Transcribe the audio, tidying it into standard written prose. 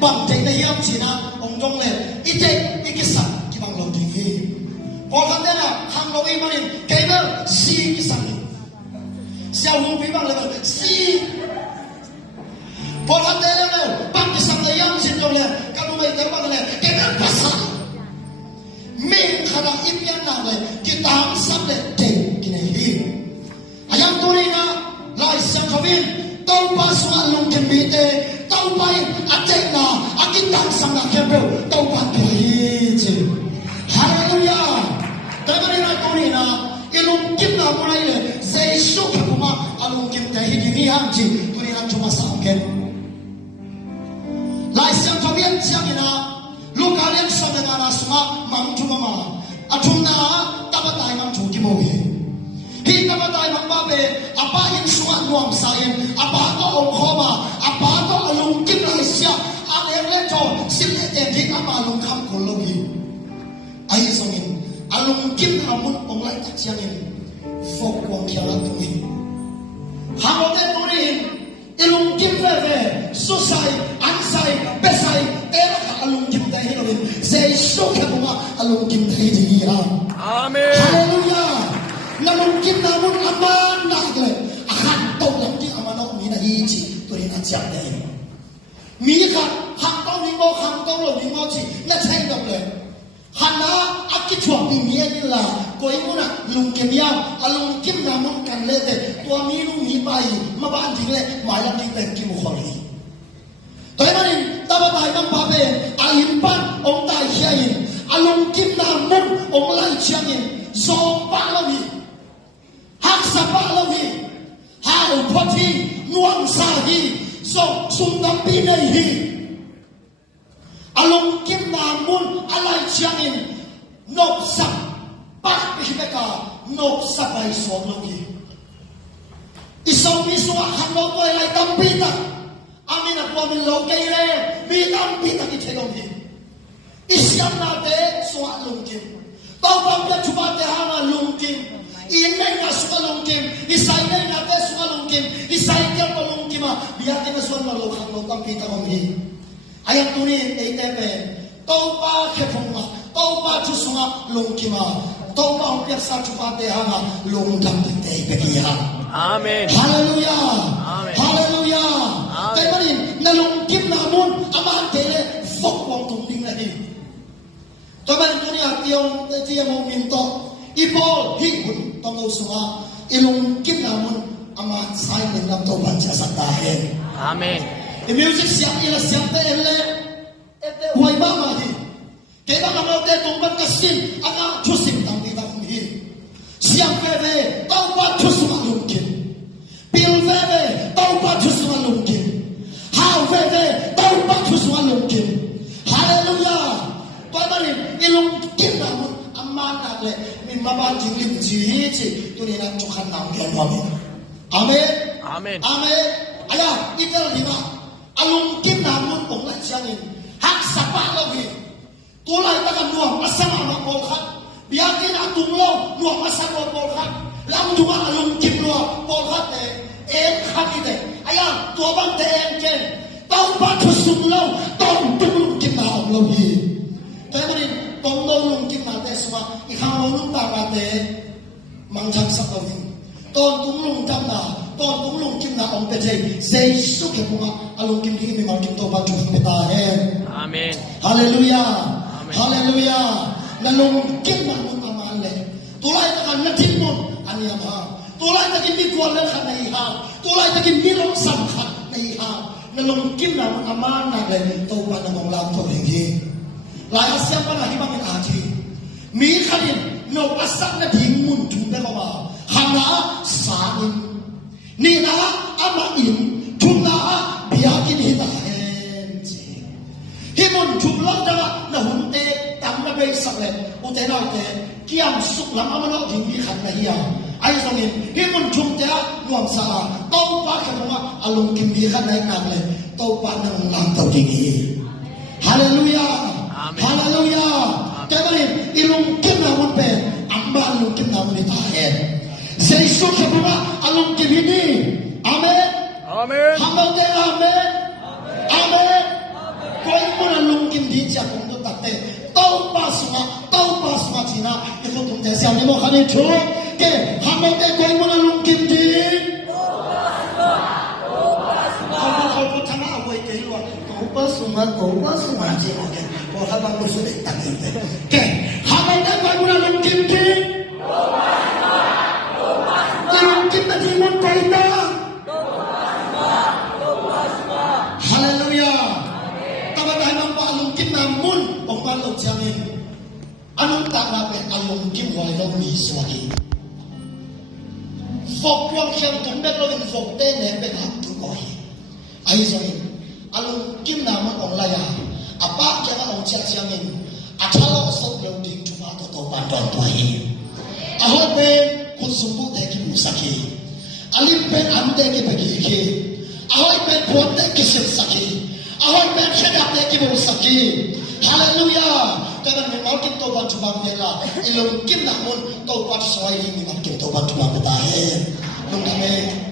bằng thế này em chỉ na ông trong này ít thế ít cái sẵn cái bằng lòng tình hi còn hắn thế nào hàng lâu im anh cái đó si cái sẵn sao không biết bằng là si còn hắn thế nào bằng cái sẵn này em chỉ trong này các ông ấy thấy bằng này cái đó là sẵn mình khả năng im yên nào này cái tám sắp này để cái này hi ayam tôi na lại sang cho viên tàu ba số lùng kiếm bị tê tàu bay atek na akitan sang na kebel tàu ba tuổi chứ hallelujah cái này là tôi na ilung kiếm na một này là dây số cái của mà alung kiếm cái gì đi hàng gì tôi na chúng ta sang cái lại sang cho viên sang na lúc cái này sang cái na suma mang chúng mà atum na tabatai mang chúng cái mồi khi tabatai mang ba về apa in suma nuam sain apa to ông khoma apa to alung kim lai sia ang em le to sim le ten thi ama lung kham khol lo hi ai songin alung kim amun ong lai tak chiang in fok wang khia tu hi ha mo te tu ni ilung kim ve ve su sai an sai be sai era ka alung kim dai hi lo in sei so ka ma alung kim dai hi ha amen hallelujah nalung kim namun aman na ile akan tau lam ki amano mi na hi chi to ni na chak dai mi kha hang tau ni mo hang tau lo ni mo chi na chai dok le hana akki chuak ni mi ni la koi mu na lung kim ya alung kim namun kan le te to mi lu mi bai ma ban ding le mai lam ding te ki mu khol hi toy ma ni ta ba bai mam ba be a lim pan ong tai chia yin alung kim namun ong lai chiang yin zo ba lo ni hak sa ba lo ni hao poti nuang sa hi so sum dam pi nei hi alung kim namun alai chiang in nop sap pak pi beka nop sap ai so lo hi isong iso han lo ko lai dam pi ta amina ko min lo ke le mi dam pi ta ki thelong hi isyam na te so alung kim tao bang ka chuba te ha na lung kim in nay na suka lung kim isai nay na te suka lung kim isai ka ko lung kim a biya ke na so na lo khang lo tam pi ta kom hi ayam tu ni ei te pe tau pa khe phong ma tau pa chu sunga lung kim a tau pa ong pya sa chuba te ha na lung dam te pe ki ha amen hallelujah amen hallelujah te mari na lung kim na mun ama te le fok wang tung ding la hi to ban tu ni a tiong te chi mo min to ipo hi kun tong lo sunga ilung kim na mun ama sai ni lam to ban cha sa ta he amen the music siap ila siap te ele ete huai ba ma hi ke ba ma te tung ban ka sim anga thu sim tang ti ta kum hi siap ve ve tau pa thu sunga lung kim pil ve ve tau pa thu sunga lung kim how ve ve tau pa thu sunga lung kim hallelujah to ba ni ilung kim na mun amma na le min ma ba jing lim ji chi tu ni na chu khan nam ke no amen amen amen aya itel ni ma alung kim na mun ong la chiang in hak sa pa lo hi tu lai ta kan nuam asama ma ko khat bia kin atung lo nuam asama ko khat lam du ma alung kim lo ko khat te em khat ni te aya to ban te em chen tau pa thu sung lo tong tu lung kim na ong lo hi te ma ni tong lo lung kim na te suma I khang lo lung ta ka te mang chang sak lo hi ton tung lung tam na ton tung lung kim na ong pe je sei su ke ma alung kim ni ma kim to ba tu pe ta he amen hallelujah amen hallelujah na lung kim na mun aman le tu lai ta kan na tin mun an ya ma tu lai ta kim mi kwal le khan nei ha tu lai ta kim mi long sam khan nei ha na lung kim na mun aman na le to ba na mong lam to le gi lai siam pa na hi ba min a ji mi khanin no asak na ding mun tu be ko ma hana sa in ni na ama in tu na bia kin hi ta hen ji hi mun tu lo da na hun te tam na be sak le u te no te kiam suk lam ama no ding mi khan na hi ya ai song in hi mun tu te nuam sa tau pa ka ma alung kim mi khan nai na le tau pa na lang tau ding hi hallelujah amen hallelujah Kaya ilung kim na mun pe amba alung kim na mun ta hen sei su ke ma alung kim ni amen amen hamau te amen amen ko kim di cha kong do tatte tau pa sunga china iko tum te siam ni mo khani chu ke hamo te koi mo na lung kim diเขาทำเอาไว้เกลือเขาpas sunga je ke ko ha bang su de ta ke hamo te koi mo na lung kim di lung kim na ji mo koi ta haleluya tabatai mang pa lung kim na mun ong pa lo changin anong ta na pe alung kim wai lo ni swagi phục quang xem chúng đất lôi phục tên này bên hạt tu coi ai rồi alung kim nào mà ông lai à bác cho nó ông chắc chắn mình à tháo lo sốt lâu tiếng chúng ta tổ ban đòn tuổi à hôm bên con súng bút để kim musaki alim bên am để kim bagi ke à hôm bên buat để kim saki à hôm bên khadap để kim musaki hallelujah karena memang kita ban cuma bela ilung kim namun tau pat soai ini mak kita ban cuma betahe nung kami